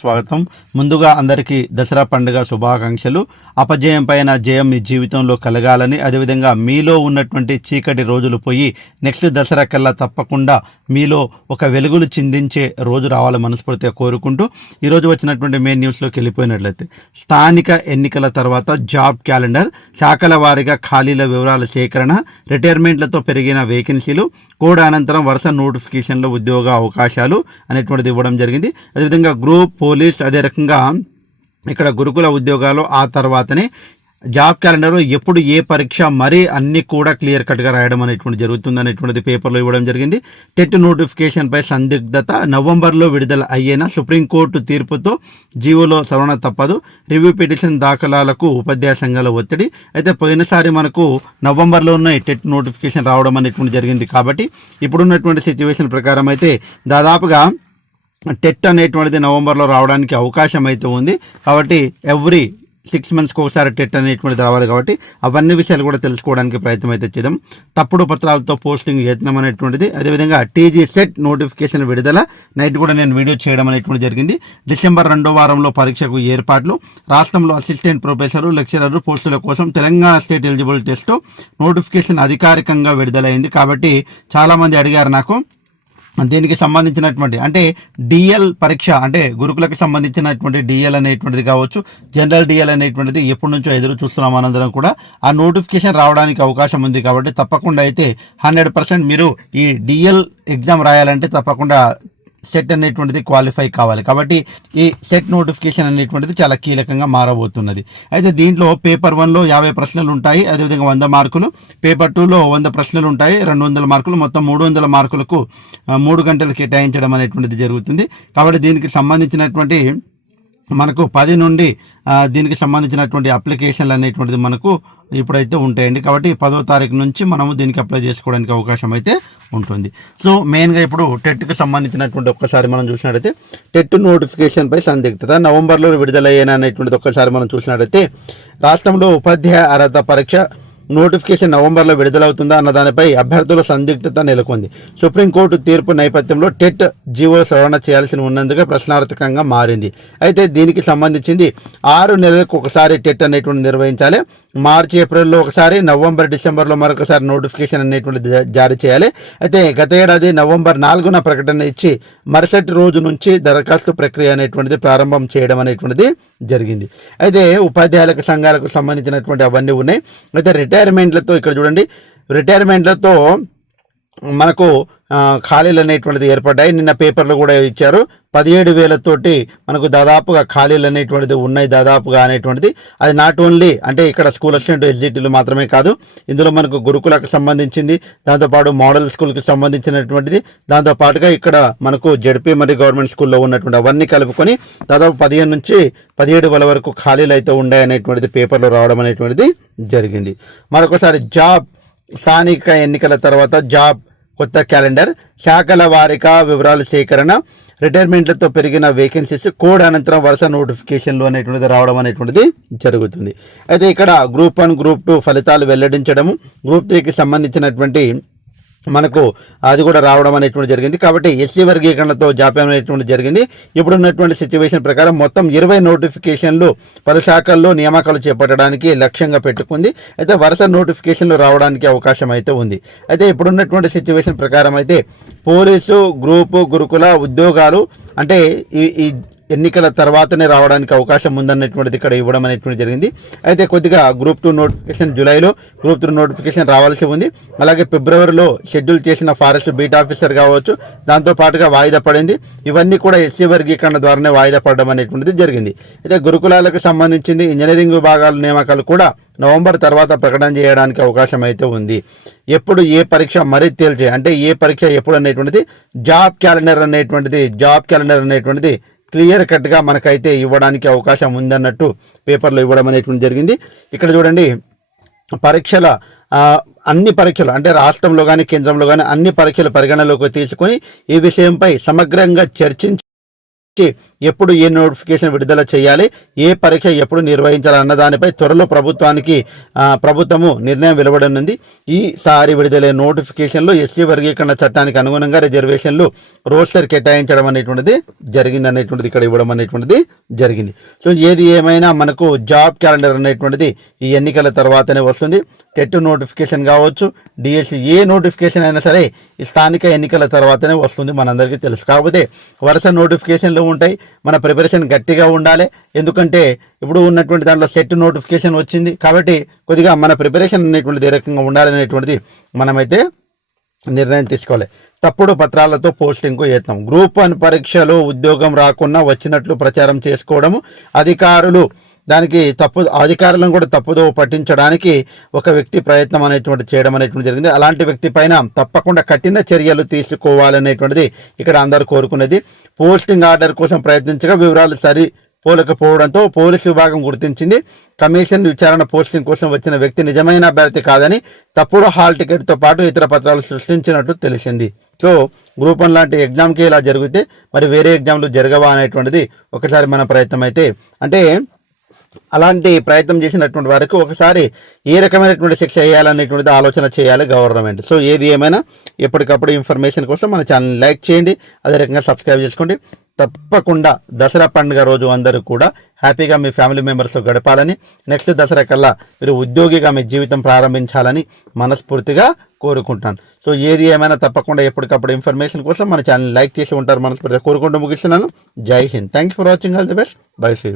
స్వాగతం. ముందుగా అందరికీ దసరా పండుగ శుభాకాంక్షలు. అపజయం పైన జయం మీ జీవితంలో కలగాలని అదేవిధంగా మీలో ఉన్నటువంటి చీకటి రోజులు పోయి నెక్స్ట్ దసరా కల్లా తప్పకుండా మీలో ఒక వెలుగులు చిందించే రోజు రావాలని మనస్ఫూర్తిగా కోరుకుంటూ ఈరోజు వచ్చినటువంటి మెయిన్ న్యూస్లోకి వెళ్ళిపోయినట్లయితే స్థానిక ఎన్నికల తర్వాత జాబ్ క్యాలెండర్ శాఖల వారీగా ఖాళీల వివరాల సేకరణ రిటైర్మెంట్లతో పెరిగిన వేకెన్సీలు కోడ్ అనంతరం వరుస నోటిఫికేషన్లో ఉద్యోగ అవకాశాలు అనేటువంటిది ఇవ్వడం జరిగింది. అదేవిధంగా గ్రూప్ పోలీస్ అదే రకంగా ఇక్కడ గురుకుల ఉద్యోగాలు ఆ తర్వాతనే జాబ్ క్యాలెండర్లో ఎప్పుడు ఏ పరీక్ష మరీ అన్ని కూడా క్లియర్ కట్గా రాయడం అనేటువంటి జరుగుతుంది అనేటువంటిది పేపర్లో ఇవ్వడం జరిగింది. టెట్ నోటిఫికేషన్పై సందిగ్ధత నవంబర్లో విడుదల అయ్యేన? సుప్రీంకోర్టు తీర్పుతో జీవోలో సవరణ తప్పదు. రివ్యూ పిటిషన్ దాఖలాలకు ఉపాధ్యాయ సంఘాల ఒత్తిడి. అయితే పోయినసారి మనకు నవంబర్లోనే టెట్ నోటిఫికేషన్ రావడం అనేటువంటి జరిగింది కాబట్టి ఇప్పుడున్నటువంటి సిచ్యువేషన్ ప్రకారం అయితే దాదాపుగా టెట్ అనేటువంటిది నవంబర్లో రావడానికి అవకాశం అయితే ఉంది. కాబట్టి ఎవ్రీ సిక్స్ మంత్స్కి ఒకసారి టెట్ అనేటువంటిది రావాలి కాబట్టి అవన్నీ విషయాలు కూడా తెలుసుకోవడానికి ప్రయత్నం అయితే చేద్దాం. తప్పుడు పత్రాలతో పోస్టింగ్ యత్నం అనేటువంటిది. అదేవిధంగా టీజీ సెట్ నోటిఫికేషన్ విడుదల. నైట్ కూడా నేను వీడియో చేయడం అనేటువంటి జరిగింది. డిసెంబర్ రెండో వారంలో పరీక్షకు ఏర్పాట్లు. రాష్ట్రంలో అసిస్టెంట్ ప్రొఫెసర్ లెక్చరర్ పోస్టుల కోసం Telangana state eligible test notification అధికారికంగా విడుదలైంది. కాబట్టి చాలామంది అడిగారు నాకు దీనికి సంబంధించినటువంటి అంటే డిఎల్ పరీక్ష అంటే గురుకులకు సంబంధించినటువంటి డిఎల్ అనేటువంటిది కావచ్చు జనరల్ డిఎల్ అనేటువంటిది ఎప్పటి నుంచో ఎదురు చూస్తున్నాం మనందరం కూడా. ఆ నోటిఫికేషన్ రావడానికి అవకాశం ఉంది కాబట్టి తప్పకుండా అయితే హండ్రెడ్ పర్సెంట్ మీరు ఈ డిఎల్ ఎగ్జామ్ రాయాలంటే తప్పకుండా సెట్ అనేటువంటిది క్వాలిఫై కావాలి. కాబట్టి ఈ సెట్ నోటిఫికేషన్ అనేటువంటిది చాలా కీలకంగా మారబోతున్నది. అయితే దీంట్లో పేపర్ వన్లో యాభై ప్రశ్నలు ఉంటాయి. అదేవిధంగా వంద మార్కులు. పేపర్ టూలో వంద ప్రశ్నలు ఉంటాయి. రెండు వందల మార్కులు. మొత్తం మూడు వందల మార్కులకు మూడు గంటలు కేటాయించడం అనేటువంటిది జరుగుతుంది. కాబట్టి దీనికి సంబంధించినటువంటి మనకు పది నుండి దీనికి సంబంధించినటువంటి అప్లికేషన్లు అనేటువంటిది మనకు ఇప్పుడైతే ఉంటాయండి. కాబట్టి పదో తారీఖు నుంచి మనము దీనికి అప్లై చేసుకోవడానికి అవకాశం అయితే ఉంటుంది. సో మెయిన్గా ఇప్పుడు టెట్కు సంబంధించినటువంటి ఒక్కసారి మనం చూసినట్టయితే టెట్ నోటిఫికేషన్ పై సందిగ్ధత నవంబర్లో విడుదలయ్యేన అనేటువంటిది ఒక్కసారి మనం చూసినట్టయితే రాష్ట్రంలో ఉపాధ్యాయ అర్హత పరీక్ష నోటిఫికేషన్ నవంబర్లో విడుదలవుతుందా అన్న దానిపై అభ్యర్థుల సందిగ్ధత నెలకొంది. సుప్రీంకోర్టు తీర్పు నేపథ్యంలో టెట్ జీవో సవరణ చేయాల్సి ఉన్నందుకు ప్రశ్నార్థకంగా మారింది. అయితే దీనికి సంబంధించింది ఆరు నెలలకు ఒకసారి టెట్ అనేటువంటి నిర్వహించాలి. మార్చి ఏప్రిల్లో ఒకసారి నవంబర్ డిసెంబర్లో మరొకసారి నోటిఫికేషన్ అనేటువంటి జారీ చేయాలి. అయితే గత ఏడాది నవంబర్ నాలుగున ప్రకటన ఇచ్చి మరుసటి రోజు నుంచి దరఖాస్తు ప్రక్రియ అనేటువంటిది ప్రారంభం చేయడం అనేటువంటిది జరిగింది. అయితే ఉపాధ్యాయులకు సంఘాలకు సంబంధించినటువంటి అవన్నీ ఉన్నాయి. అయితే రిటైర్మెంట్లతో ఇక్కడ చూడండి. రిటైర్మెంట్లతో మనకు ఖాళీలు అనేటువంటిది ఏర్పడ్డాయి. నిన్న పేపర్లు కూడా ఇచ్చారు. పదిహేడు వేలతోటి మనకు దాదాపుగా ఖాళీలు అనేటువంటిది ఉన్నాయి దాదాపుగా అనేటువంటిది. అది నాట్ ఓన్లీ అంటే ఇక్కడ స్కూల్ అసిస్టెంట్ ఎస్జిటీలు మాత్రమే కాదు ఇందులో మనకు గురుకులకు సంబంధించింది దాంతోపాటు మోడల్ స్కూల్కి సంబంధించినటువంటిది దాంతోపాటుగా ఇక్కడ మనకు జడ్పీ మరియు గవర్నమెంట్ స్కూల్లో ఉన్నటువంటి అవన్నీ కలుపుకొని దాదాపు పదిహేను నుంచి పదిహేడు వేల వరకు ఖాళీలు అయితే ఉన్నాయనేటువంటిది పేపర్లో రావడం అనేటువంటిది జరిగింది. మరొకసారి జాబ్ స్థానిక ఎన్నికల తర్వాత జాబ్ కొత్త క్యాలెండర్ శాఖల వారిగా వివరాల సేకరణ రిటైర్మెంట్లతో పెరిగిన వేకెన్సీస్ కోడ్ అనంతరం వరుస నోటిఫికేషన్లు అనేటువంటిది రావడం అనేటువంటిది జరుగుతుంది. అయితే ఇక్కడ గ్రూప్ వన్ గ్రూప్ టూ ఫలితాలు వెల్లడించడము గ్రూప్ త్రీకి సంబంధించినటువంటి మనకు అది కూడా రావడం అనేటువంటి జరిగింది. కాబట్టి ఎస్సీ వర్గీకరణతో జాప్యం అనేటువంటి జరిగింది. ఇప్పుడున్నటువంటి సిచ్యువేషన్ ప్రకారం మొత్తం ఇరవై నోటిఫికేషన్లు పలు శాఖల్లో నియామకాలు చేపట్టడానికి లక్ష్యంగా పెట్టుకుంది. అయితే వరుస నోటిఫికేషన్లు రావడానికి అవకాశం అయితే ఉంది. అయితే ఇప్పుడున్నటువంటి సిచ్యువేషన్ ప్రకారం అయితే పోలీసు గ్రూపు గురుకుల ఉద్యోగాలు అంటే ఈ ఈ ఎన్నికల తర్వాతనే రావడానికి అవకాశం ఉందన్నటువంటిది ఇక్కడ ఇవ్వడం అనేటువంటి జరిగింది. అయితే కొద్దిగా గ్రూప్ టూ నోటిఫికేషన్ జూలైలో గ్రూప్ త్రీ నోటిఫికేషన్ రావాల్సి ఉంది. అలాగే ఫిబ్రవరిలో షెడ్యూల్ చేసిన ఫారెస్ట్ బీట్ ఆఫీసర్ కావచ్చు దాంతో పాటుగా వాయిదా పడింది. ఇవన్నీ కూడా ఎస్సీ వర్గీకరణ ద్వారానే వాయిదా పడడం అనేటువంటిది జరిగింది. అయితే గురుకులాలకు సంబంధించింది ఇంజనీరింగ్ విభాగాల నియామకాలు కూడా నవంబర్ తర్వాత ప్రకటన చేయడానికి అవకాశం అయితే ఉంది. ఎప్పుడు ఏ పరీక్ష మరీ తేల్చే అంటే ఏ పరీక్ష ఎప్పుడు అనేటువంటిది జాబ్ క్యాలెండర్ అనేటువంటిది జాబ్ క్యాలెండర్ అనేటువంటిది క్లియర్ కట్గా మనకైతే ఇవ్వడానికి అవకాశం ఉందన్నట్టు పేపర్లో ఇవ్వడం అనేటువంటి జరిగింది. ఇక్కడ చూడండి పరీక్షల అన్ని పరీక్షలు అంటే రాష్ట్రంలో కానీ కేంద్రంలో కానీ అన్ని పరీక్షలు పరిగణలోకి తీసుకొని ఈ విషయంపై సమగ్రంగా చర్చించి ఎప్పుడు ఏ నోటిఫికేషన్ విడుదల చేయాలి ఏ పరీక్ష ఎప్పుడు నిర్వహించాలి అన్న దానిపై త్వరలో ప్రభుత్వానికి ప్రభుత్వము నిర్ణయం వెలువడనుంది. ఈసారి విడుదలైన నోటిఫికేషన్లో ఎస్సీ వర్గీకరణ చట్టానికి అనుగుణంగా రిజర్వేషన్లు రోస్టర్ కేటాయించడం అనేటువంటిది జరిగింది అనేటువంటిది ఇక్కడ ఇవ్వడం అనేటువంటిది జరిగింది. సో ఏది ఏమైనా మనకు జాబ్ క్యాలెండర్ అనేటువంటిది ఈ ఎన్నికల తర్వాతనే వస్తుంది. టెట్ నోటిఫికేషన్ కావచ్చు డిఎస్సి ఏ నోటిఫికేషన్ అయినా సరే ఈ స్థానిక ఎన్నికల తర్వాతనే వస్తుంది మనందరికీ తెలుసు. కాకపోతే వరుస నోటిఫికేషన్లు ఉంటాయి మన ప్రిపరేషన్ గట్టిగా ఉండాలి. ఎందుకంటే ఇప్పుడు ఉన్నటువంటి దాంట్లో సెట్ నోటిఫికేషన్ వచ్చింది. కాబట్టి కొద్దిగా మన ప్రిపరేషన్ అనేటువంటిది ఏ రకంగా ఉండాలనేటువంటిది మనమైతే నిర్ణయం తీసుకోవాలి. తప్పుడు పత్రాలతో పోస్టింగ్కు చేస్తాం. గ్రూప్ వన్ పరీక్షలో ఉద్యోగం రాకుండా వచ్చినట్లు ప్రచారం చేసుకోవడము అధికారులు దానికి తప్పు అధికారులను కూడా తప్పుదో పట్టించడానికి ఒక వ్యక్తి ప్రయత్నం అనేటువంటి చేయడం అనేటువంటి జరిగింది. అలాంటి వ్యక్తి పైన తప్పకుండా కఠిన చర్యలు తీసుకోవాలనేటువంటిది ఇక్కడ అందరూ కోరుకునేది. పోస్టింగ్ ఆర్డర్ కోసం ప్రయత్నించగా వివరాలు సరి పోలకపోవడంతో పోలీసు విభాగం గుర్తించింది. కమిషన్ విచారణ పోస్టింగ్ కోసం వచ్చిన వ్యక్తి నిజమైన అభ్యర్థి కాదని తప్పుడు హాల్ టికెట్తో పాటు ఇతర పత్రాలు సృష్టించినట్టు తెలిసింది. సో గ్రూప్ వన్ లాంటి ఎగ్జామ్కి ఇలా జరిగితే మరి వేరే ఎగ్జామ్లు జరగవా అనేటువంటిది ఒకసారి మన ప్రయత్నం అయితే. అంటే అలాంటి ప్రయత్నం చేసినటువంటి వారికి ఒకసారి ఏ రకమైనటువంటి శిక్ష వేయాలనేటువంటిది ఆలోచన చేయాలి గవర్నమెంట్. సో ఏది ఏమైనా ఎప్పటికప్పుడు ఇన్ఫర్మేషన్ కోసం మన ఛానల్ లైక్ చేయండి. అదే రకంగా సబ్స్క్రైబ్ చేసుకోండి. తప్పకుండా దసరా పండుగ రోజు అందరూ కూడా హ్యాపీగా మీ ఫ్యామిలీ మెంబర్స్తో గడపాలని నెక్స్ట్ దసరా కల్లా మీరు ఉద్యోగిగా మీ జీవితం ప్రారంభించాలని మనస్ఫూర్తిగా కోరుకుంటాను. సో ఏది ఏమైనా తప్పకుండా ఎప్పటికప్పుడు ఇన్ఫర్మేషన్ కోసం మన ఛానల్ లైక్ చేసి ఉంటారు. మనస్ఫూర్తిగా కోరుకుంటూ ముగిస్తున్నాను. జై Hind. Thank for watching all the best bye see